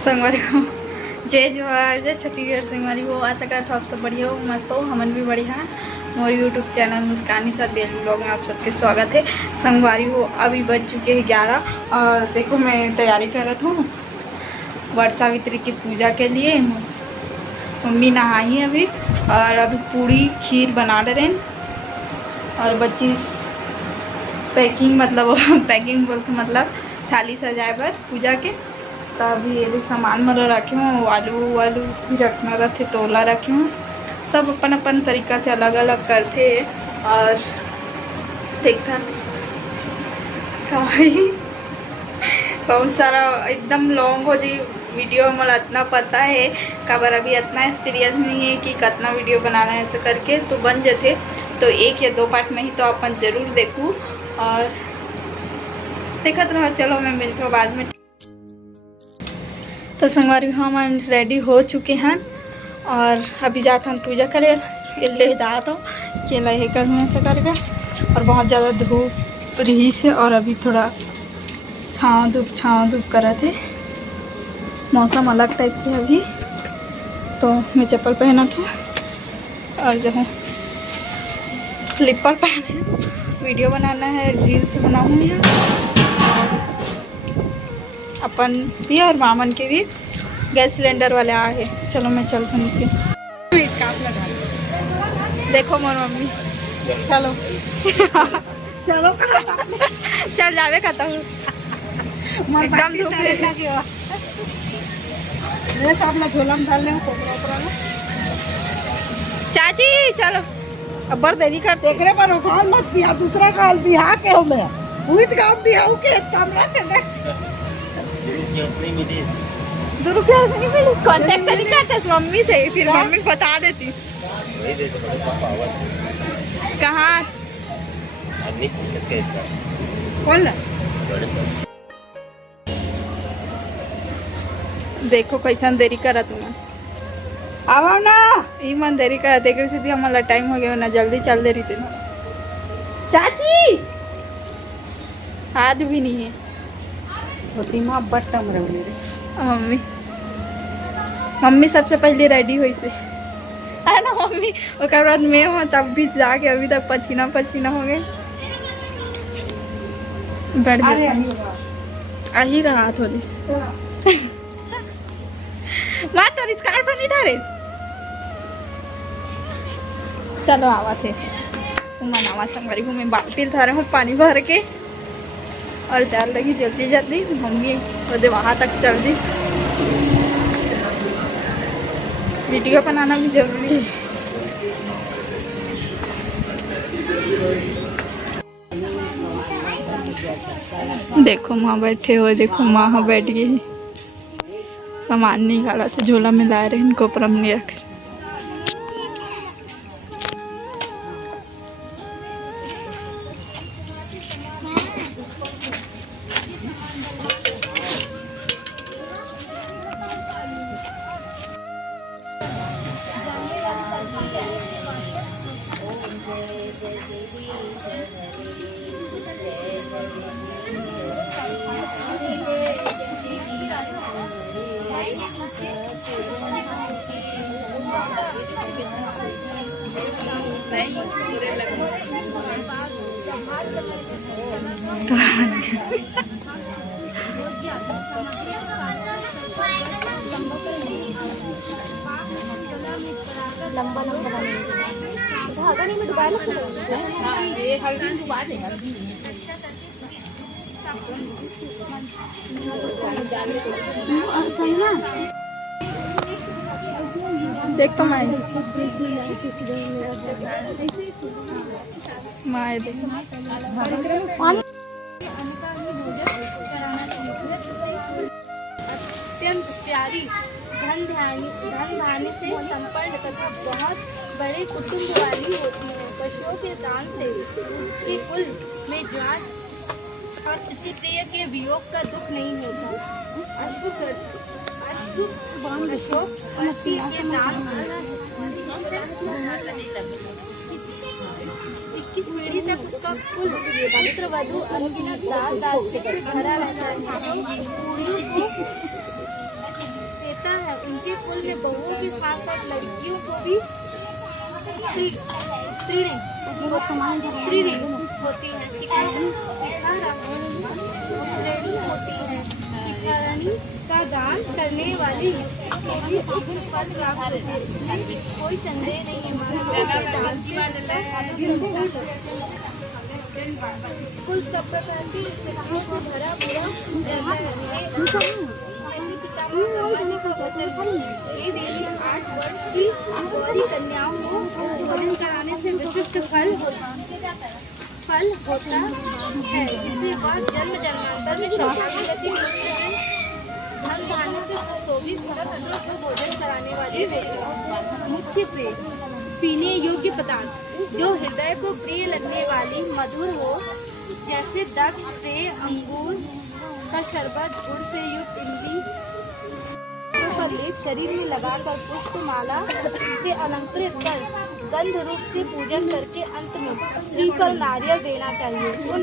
संगवारी हो जय जोहार जय छत्तीसगढ़ संगवारी हो। आशा करता आप सब बढ़िया हो, मस्त हो, हमन भी बढ़िया है। मोर YouTube channel Muskani sir daily blog में आप सबके स्वागत है। संगवारी हो अभी बज चुके हैं 11 और देखो मैं तैयारी कर रहा हूँ वट सावित्री की पूजा के लिए। मम्मी नहाई है अभी और अभी पूड़ी खीर बना रहे हैं और बच्ची पैकिंग मतलब पैकिंग बोलते मतलब थाली सजाए बर पूजा के। तो अभी ये सामान मतलब रखे हूँ, आलू वालू भी रखना रहते, तोला रखे हूँ। सब अपन अपन तरीका से अलग अलग करते और देखता काई बहुत सारा एकदम लॉन्ग हो जी वीडियो। मला इतना पता है काबर अभी इतना एक्सपीरियंस नहीं है कि कितना वीडियो बनाना है ऐसे करके तो बन जाते। तो एक या दो पार्ट में ही तो अपन ज़रूर देखूँ और देखते रहो। चलो मैं मिलती हूँ बाद में। तो संगवारी हम रेडी हो चुके हैं और अभी जाते हैं पूजा करे ले जाता हूँ केला हे कर में से करके। और बहुत ज़्यादा धूप रही से और अभी थोड़ा छाँव धूप करा थे, मौसम अलग टाइप के अभी। तो मैं चप्पल पहना था और जो हूँ स्लीपर पहने, वीडियो बनाना है, रील्स बनाऊँगी अपन भी और मामन के भी। गैस सिलेंडर वाले आ गए। चलो मैं चलता हूँ नीचे। देखो मोर मम्मी चलो चलो चल जावे खाता हूँ एकदम धूप चाची चलो अब बड़ देरी कर देख रहे पर उठाओ मत बिहा दूसरा काल बिहा के हो मैं उहित काम बिहाऊ के तमरा ने ₹2 नहीं मिली। कांटेक्ट नहीं करते मम्मी से, फिर मम्मी बता देती कहाँ कौन ला। देखो कैसा देरी करा तुम आवा ना ई मन देरी करा देख रही थी हमारा टाइम हो गया ना जल्दी चल दे रही थी। चाची हाथ भी नहीं है सीमा बट्टम रही रे मम्मी। मम्मी सबसे पहले रेडी हुई से है ना मम्मी। उसके बाद मैं हूँ तब भी जाके अभी तक पसीना पसीना हो गए। बैठ गए अही का हाथ होली माँ तो स्कार्फ नहीं था रे। चलो आवा थे मनावा संगवारी को मैं बाल्टी था रहा हूँ पानी भर के और जाल लगी जल्दी जल्दी। मम्मी और वहाँ तक चल दी। वीडियो बनाना भी जरूरी है। देखो माँ बैठे हो, देखो माँ बैठ गई सामान निकाला था झोला में ला रहे इनको ऊपर हमने रखे। लंबा धागा नहीं में डुबाया ना ये हल्दी डुबा देगा। देख तो माए माए देख अत्यंत प्यारी धन धान्य से संपन्न तथा बहुत बड़े कुटुंब वाली होती है। पशुओं के दान से उसके कुल में जात और उसके प्रिय के वियोग का दुख नहीं होता। इसकी पीढ़ी तक उसका कुल पुत्र वधु अनगिनत दास दास से भरा रहता है। पर लड़कियों को भी स्त्रीलिंग होती है। शिखारणी होती है। शिखारणी का दान करने वाली को भी अमूल फल प्राप्त होते हैं। कोई संदेह नहीं है। कुल सब प्रकार की शिक्षाओं से भरा पूरा गौरी कन्याओं को भोजन कराने से विशिष्ट फल होता है, जिससे वह जन्म जन्मांतर में शांति धन धान्य से सुशोभित जो भोजन कराने वाले मुख्य पेय पीने योग्य पदार्थ जो हृदय को प्रिय लगने वाली मधुर हो, जैसे दक्ष पेय, अंगूर का शरबत, गुड़ से युक्त इमली पर एक शरीर में लगाकर पुष्पमाला से अलंकृत कर गंध रूप से पूजन करके अंत में श्रीफल नारियल देना चाहिए। उन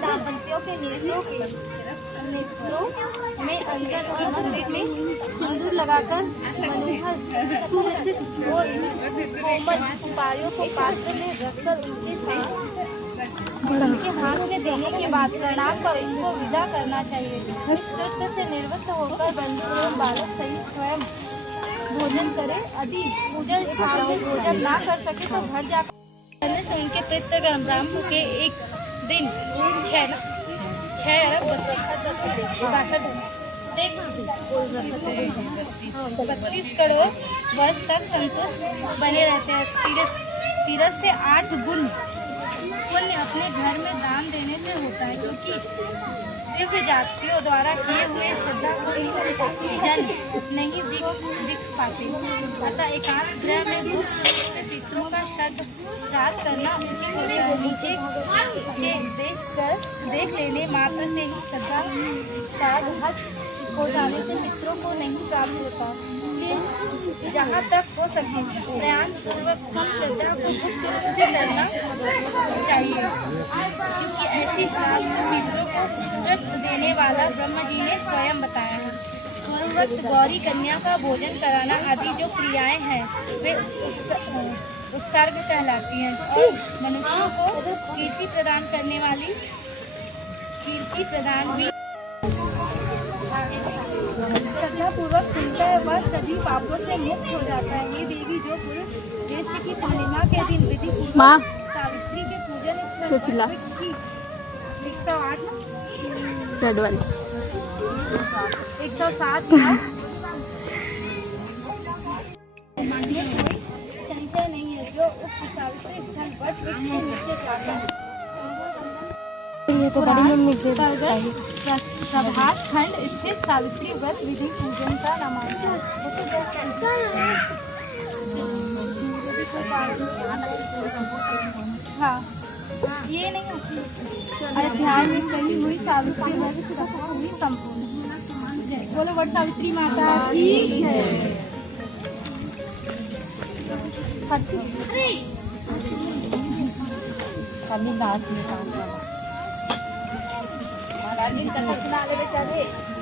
दाम्पत्यों के नेत्रों में अंजन और मंदिर में सिंदूर लगाकर मनोहर सुरक्षित और कोमल सुपारियों को पात्र में रखकर उनके हाथ में देने के बाद प्रणाम कर उनको विदा करना चाहिए। इस कृत्य से निवृत्त होकर बंधु एवं बालक सहित स्वयं भोजन करे। यदि पूजन स्थान में भोजन ना कर सके तो घर जाकर उनके पितृ ब्राह्मण के एक दिन 32 करोड़ वर्ष तक संतुष्ट बने रहते हैं। तीरथ से 8 गुण पुण्य अपने घर में दान देने से होता है, क्योंकि दिव्य जातियों द्वारा किए हुए श्रद्धा को जन नहीं दिख पाते। अतः एकांत गृह में पितरों का श्राद्ध करना उचित होगी। देख लेने मात्र से ही श्रद्धा हो जाने से पितरों को नहीं प्राप्त होता। जहाँ तक हो सके प्रयास पूर्वक हम श्रद्धा को करना चाहिए, क्योंकि ऐसी पितरों को तृप्त देने वाला ब्रह्म जी ने स्वयं बताया है। पूर्ववत गौरी कन्या का भोजन कराना आदि जो क्रियाएं हैं वे उत्सर्ग कहलाती हैं और मनुष्यों को कीर्ति प्रदान करने वाली कीर्ति प्रदान भी श्रद्धापूर्वक सुनता है वह सभी पापों से मुक्त हो जाता है। ये देवी जो पुरुष ज्येष्ठ की पूर्णिमा के दिन विधि पूर्वक सावित्री के पूजन 107 संशय नहीं है जो उक्त सावित्री स्थल वट वृक्ष के नीचे जाता है। प्रभात खंड स्थित सावित्री व्रत विधि पूजन का नामांकन। हाँ, ये नहीं अध्याय में कही हुई सावित्री व्रत संपूर्ण। बोलो वट सावित्री माता की है।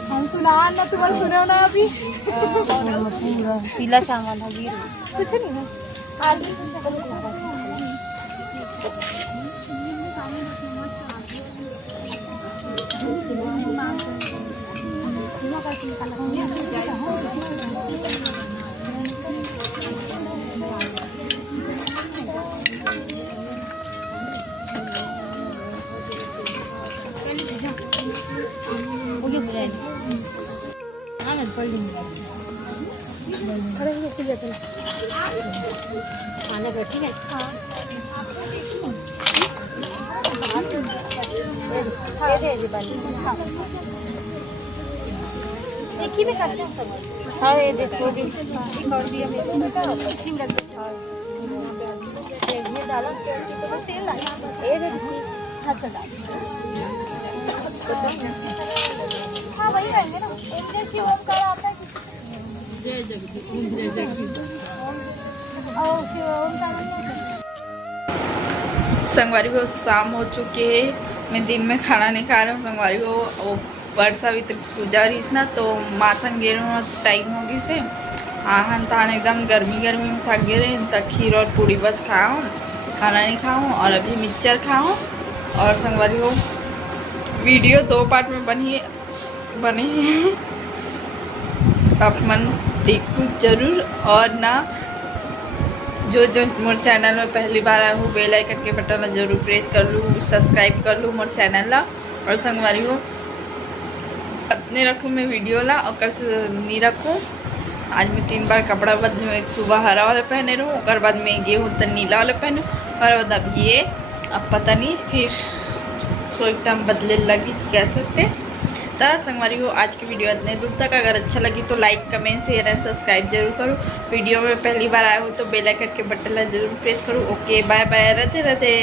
हम सुना ना, तुम्हारा सुनो ना अभी पीला सामान कुछ नहीं है। खाना बैठी है। देखिए भी करते हैं। हाँ, ये देखो भी और भी हमें बेटा सिंग लग गया। ये डाला तो तेल डाला। ये देखिए हाथ से डाल। हाँ, वही करेंगे ना। एक जैसी ओमकार आता है। जय जगदीश। संगवारी को शाम हो चुकी है। मैं दिन में खाना नहीं खा रहा हूँ। संगवारी को वर्षा भी पूजा रही ना, तो माथन गेर टाइम होगी से आहन तहन एकदम गर्मी गर्मी में थक गए तक खीर और पूड़ी बस खाऊँ, खाना नहीं खाऊँ। और अभी मिक्सचर खाऊँ। और संगवारी हो वीडियो 2 पार्ट में बनी है, आप मन देखो जरूर। और ना जो मोर चैनल में पहली बार आया हूँ बेल आइकन के बटन ला जरूर प्रेस कर लूँ, सब्सक्राइब कर लूँ मोर चैनल ला। और संगवारी हो अपने रखूँ मैं वीडियो ला और कल से नहीं रखूँ। आज मैं 3 बार कपड़ा बदलूँ, एक सुबह हरा वाला पहने रहूँ, और बाद में गेहूँ तो नीला वाला पहनूँ, और बाद अब ये अब पता नहीं फिर सो एक टाइम बदले लगी कह सकते। तो संगवारी हो आज की वीडियो इतने दूर तक, अगर अच्छा लगी तो like comment share and subscribe जरूर करो। वीडियो में पहली बार आया हो तो बेल आइकन के बटन ला जरूर प्रेस करो। Okay bye bye, Radhe Radhe.